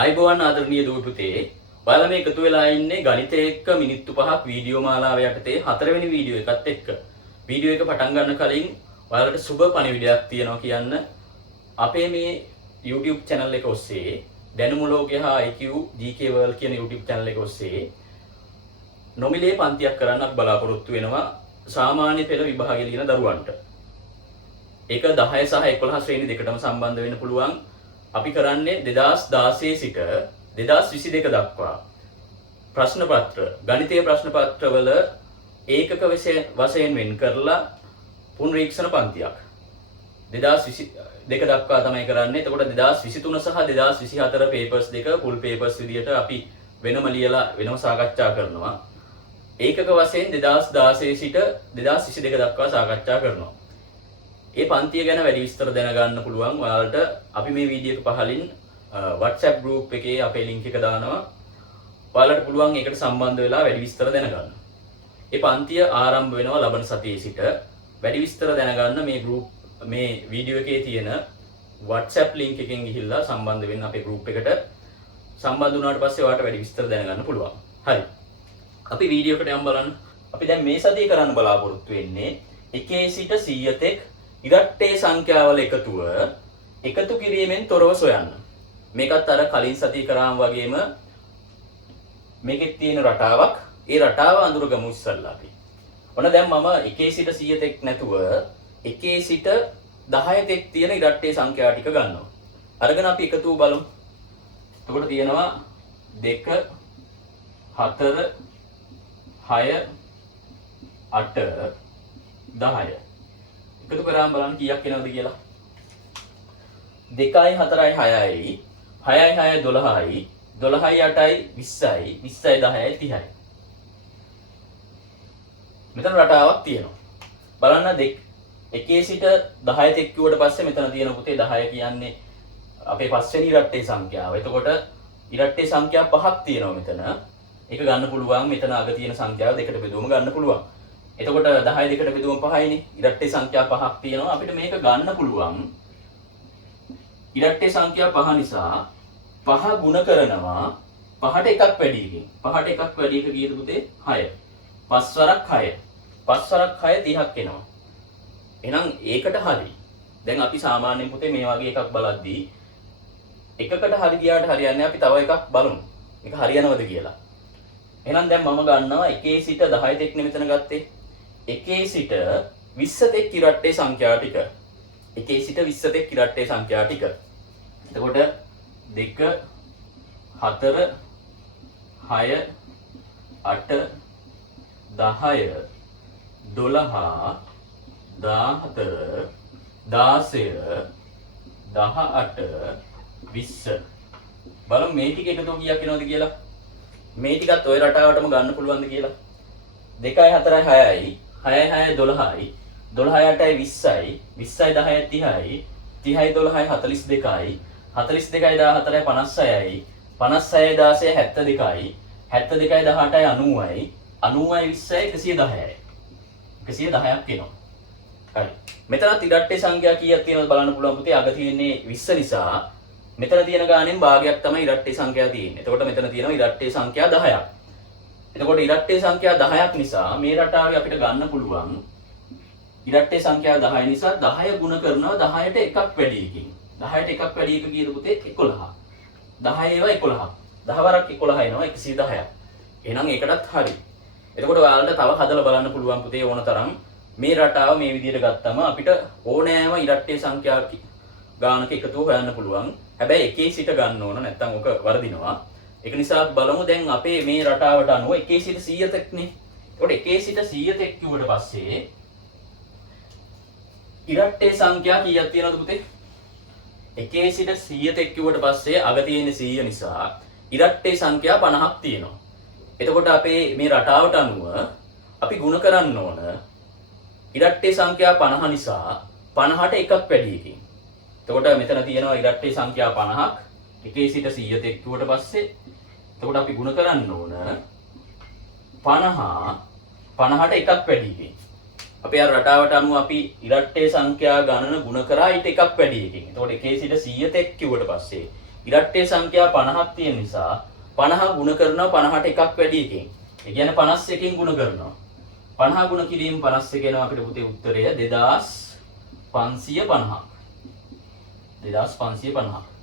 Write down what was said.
ආයුබෝවන් ආදරණීය දූ පුතේ ඔයාලා මේ එකතු වෙලා ඉන්නේ ගණිතය එක්ක මිනිත්තු 5ක් වීඩියෝ මාලාව යටතේ 4 වෙනි වීඩියෝ එකත් එක්ක. වීඩියෝ එක පටන් ගන්න කලින් ඔයාලට සුබ පණිවිඩයක් තියෙනවා කියන්න. අපේ මේ YouTube channel එක ඔස්සේ දැනුම ලෝකය හා IQ GK World කියන YouTube channel එක ඔස්සේ නොමිලේ පන්තියක් කරන්න අපි බලාපොරොත්තු වෙනවා සාමාන්‍ය පෙළ විභාගයේ ලියන දරුවන්ට. ඒක 10 සහ 11 ශ්‍රේණි දෙකටම සම්බන්ධ වෙන්න පුළුවන්. අපි කරන්නේ 2016 සිට 2022 දක්වා ප්‍රශ්න පත්‍ර ගණිතීය ප්‍රශ්න පත්‍රවල ඒකක වශයෙන් වෙන් කරලා පුනරීක්ෂණ පන්තියක් 2022 දක්වා තමයි කරන්නේ. එතකොට 2023 සහ 2024 papers දෙක full papers විදියට අපි වෙනම ලියලා වෙනම සාකච්ඡා කරනවා. ඒකක වශයෙන් 2016 සිට 2022 දක්වා සාකච්ඡා කරනවා. ඒ පන්තිය ගැන වැඩි විස්තර දැනගන්න පුළුවන් ඔයාලට අපි මේ වීඩියෝ එක පහලින් WhatsApp group එකේ අපේ link එක දානවා. ඔයාලට පුළුවන් ඒකට සම්බන්ධ වෙලා වැඩි විස්තර දැනගන්න. ඒ පන්තිය ආරම්භ වෙනවා ලබන සතියේ සිට. වැඩි විස්තර දැනගන්න මේ වීඩියෝ එකේ තියෙන WhatsApp link එකෙන් ගිහිල්ලා සම්බන්ධ වෙන්න අපේ group එකට. සම්බන්ධ වුණාට පස්සේ ඔයාලට වැඩි විස්තර දැනගන්න පුළුවන්. හරි. අපි වීඩියෝ එකට යමු බලන්න. අපි දැන් මේ සතියේ කරන්න බලාපොරොත්තු වෙන්නේ 1 සිට 100 තෙක් ඉරට්ටේ සංඛ්‍යාවල එකතු කිරීමෙන් තොරව සොයන්න. මේකත් අර කලින් සතිය කරාම වගේම මේකෙත් තියෙන රටාවක්. ඒ රටාව අඳුරගමු ඉස්සල්ලා අපි. ඔන්න දැන් මම 1 සිට 100 තෙක් නැතුව 1 සිට 10 තෙක් තියෙන ඉරට්ටේ සංඛ්‍යා ටික ගන්නවා. අරගෙන අපි එකතු බලමු. එතකොට තියෙනවා 2 4 6 8 10. එකතු කරාම බලන්න කීයක් එනවද කියලා. 2යි 4යි 6යි 6යි 6යි 12යි 12යි 8යි 20යි 20යි 10යි 30යි. මෙතන රටාවක් තියෙනවා. බලන්න 1 සිට 10 තෙක් කිව්වට පස්සේ මෙතන තියෙන පුතේ 10 කියන්නේ අපේ පස්වෙනි ඉරට්ටේ සංඛ්‍යාව. එතකොට ඉරට්ටේ සංඛ්‍යා පහක් තියෙනවා මෙතන. ඒක ගන්න පුළුවන් මෙතන අග තියෙන සංඛ්‍යාව දෙකට බෙදුවම ගන්න පුළුවන්. එතකොට 10 දෙකට බෙදුවම 5යිනේ. ඉරට්ටේ සංඛ්‍යා 5ක් තියෙනවා. අපිට මේක ගන්න පුළුවන්. ඉරට්ටේ සංඛ්‍යා 5 නිසා 5 ගුණ කරනවා 5ට එකක් වැඩි එකකින්. 5ට එකක් වැඩි එක කීයද පුතේ? 6. 5 වරක් 6. 5 වරක් 6 30ක් එනවා. එහෙනම් ඒකට හරි. දැන් අපි සාමාන්‍යයෙන් පුතේ මේ වගේ එකක් බලද්දී එකකට හරි ගියාට හරියන්නේ අපි තව එකක් බලමු. මේක හරියනවද කියලා. එහෙනම් දැන් මම ගන්නවා 1 සිට 10 තෙක් මෙතන ගත්තේ. 1 සිට 20 තෙක් ඉරට්ටේ සංඛ්‍යා ටික. 1 සිට 20 තෙක් ඉරට්ටේ සංඛ්‍යා ටික. එතකොට 2 4 6 8 10 12 14 16 18 20. බලමු මේ ටික එකතු කීයක් එනවද කියලා. මේ ටිකත් ওই රටාවටම ගන්න පුළුවන්ද කියලා. 2යි 4යි 6යි 6යි 6යි 12යි 12යි 8යි 20යි 20යි 10යි 30යි 30යි 12යි 42යි 42යි 14යි 56යි 56යි 16යි 72යි 72යි 18යි 90යි 90යි 20යි 110යි 110ක් එනවා. හරි. මෙතනත් ඉරට්ටේ සංඛ්‍යා කීයක් තියෙනවද බලන්න පුළුවන් පුතේ. අග තියෙන්නේ 20 නිසා මෙතන තියෙන ගානෙන් භාගයක් තමයි ඉරට්ටේ සංඛ්‍යා තියෙන්නේ. එතකොට මෙතන තියෙනවා ඉරට්ටේ සංඛ්‍යා 10ක්. එතකොට ඉරට්ටේ සංඛ්‍යා 10ක් නිසා මේ රටාවේ අපිට ගන්න පුළුවන් ඉරට්ටේ සංඛ්‍යා 10 නිසා 10 ගුණ කරනවා 10ට එකක් වැඩි එකකින්. 10ට එකක් වැඩි එක කීයද පුතේ? 11. 10 ඒවා 11. 10 වරක් 11 එනවා 110ක්. එහෙනම් ඒකටත් හරි. එතකොට ඔයාලට තව හදලා බලන්න පුළුවන් පුතේ ඕන තරම් මේ රටාව මේ විදිහට ගත්තම අපිට ඕනෑම ඉරට්ටේ සංඛ්‍යා ගානක එකතුව හොයන්න පුළුවන්. හැබැයි 1 සිට ගන්න ඕන නැත්නම් ඔක වරදිනවා. ඒක නිසා බලමු දැන් අපේ මේ රටාවට අනුව 1 සිට 100 තෙක්නේ. ඒකට 1 සිට 100 තෙක් කිව්වට පස්සේ ඉරට්ටේ සංඛ්‍යා කීයක් තියෙනවද පුතේ? 1 සිට 100 තෙක් කිව්වට පස්සේ අග තියෙන 100 නිසා ඉරට්ටේ සංඛ්‍යා 50ක් තියෙනවා. එතකොට අපේ මේ රටාවට අනුව අපි ගුණ කරන්න ඕන ඉරට්ටේ සංඛ්‍යා 50 නිසා 50ට එකක් වැඩි එකකින්. එතකොට මෙතන තියෙනවා ඉරට්ටේ සංඛ්‍යා 50ක් 1 සිට 100 තෙක් කිව්වට පස්සේ එතකොට අපි ගුණ කරන්න ඕන 50ට එකක් වැඩි එකකින්. අපේ අර රටාවට අනුව අපි ඉරට්ටේ සංඛ්‍යා ගණන ගුණ කරා ඊට එකක් වැඩි එකකින්. එතකොට 1 සිට 100 තෙක් කිව්වට පස්සේ ඉරට්ටේ සංඛ්‍යා 50ක් තියෙන නිසා 50 ගුණ කරනවා 50ට එකක් වැඩි එකකින්. ඒ කියන්නේ 51කින් ගුණ කරනවා. 50 ගුණ කිරීම 51 එනවා අපිට පුතේ උත්තරය 2550ක්. 2550ක්.